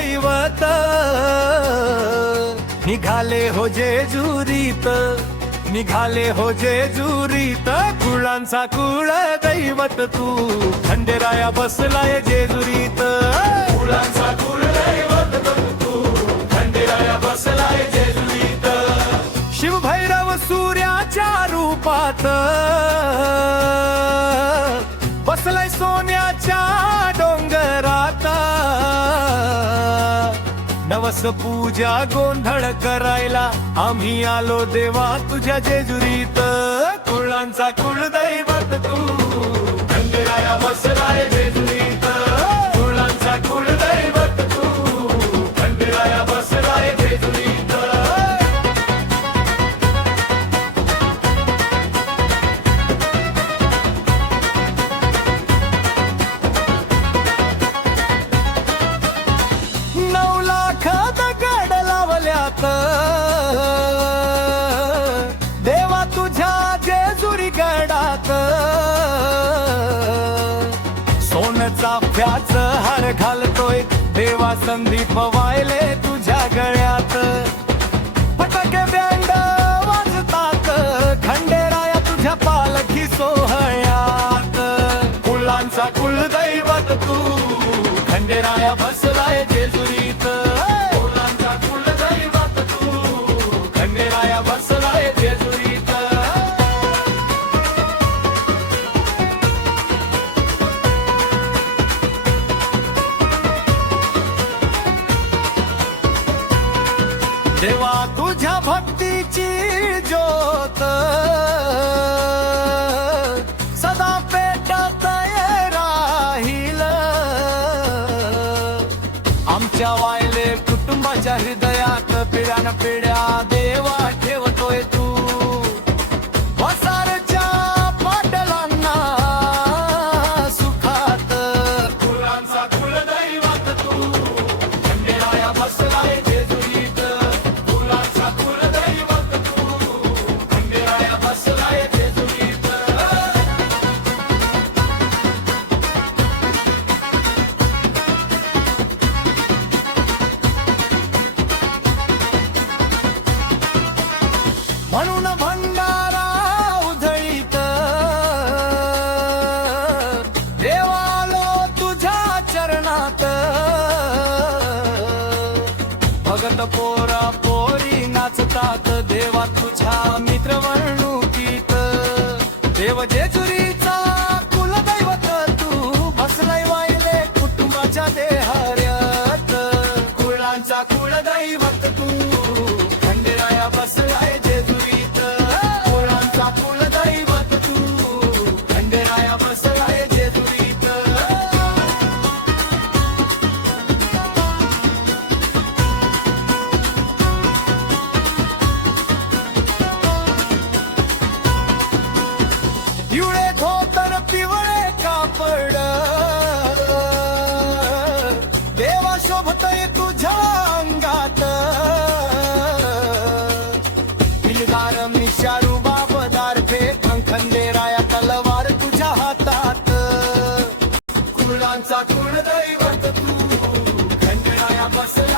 दैवत निघाले हो जेजुरीत, निघाले हो जेजुरीत, कुळांचा कुळ दैवत तू खंडेराया बसलाय जेजुरीत, कुळांचा कुळ दैवत तू खंडेराया बसलाय जेजुरीत, शिवभैरव सूर्याच्या रूपात बसलाय सोन्याच्या डोंगरात, नवस पूजा गोंधळ करायला आम्ही आलो देवा तुझ्या जेजुरीत, कुळांचा कुळदैवत तू खंडेराया बसलाय जेजुरीत, कुळांचा कुळदैवत तू खंडेराया बसलाय जेजुरीत. देवा तुझ्या जेजुरी गडात सोनचा फ्याच हार घालतोय देवा, संदीप वायले तुझ्या गळ्यात, फटाके बँड वाजतात खंडेराया तुझ्या पालखी सोहळ्यात, कुळांचा कुलदैवत तू खंडेराया बसलाय जेजुरीत, कुळांचा कुलदैवत तू खंडेराया बसलाय जेजुरीत. देवा तुझ्या भक्तीची ज्योत सदा पेटत राहील, आमच्या वायले कुटुंबाच्या हृदयात पिढ्यान पिढ्या देवा ठेवतोय तू, वसारच्या पाटलांना सुखात, कुळांचा कुलदैवत तू खंडेराया बसलाय जेजुरीत, कुळांचा कुलदैवत तू खंडेराया बसलाय जेजुरीत. म्हणून भंडारा उधळीत देवालो तुझ्या चरणात, भगत पोरा पोरी नाचतात देवा तुझ्या मित्र वर्णुकीत, देव जेजुरीचा कुलदैवत तू बसलाय वायले कुटुंबाच्या देहार्यात, कुळांचा कुलदैवत तू खंडेराया बसलाय जेजुरीत, कुळांचा कुलदैवत तू खंडेराया बसलाय जेजुरीत. पिवळे धोतर पिवळे कापड देवा शोभतय तुझ्या अंगात, पिलदार मिशारू बाबदार फेक खंडेराया तलवार तुझ्या हातात, कुळांचा कुलदैवत तू खंडेराया बसलाय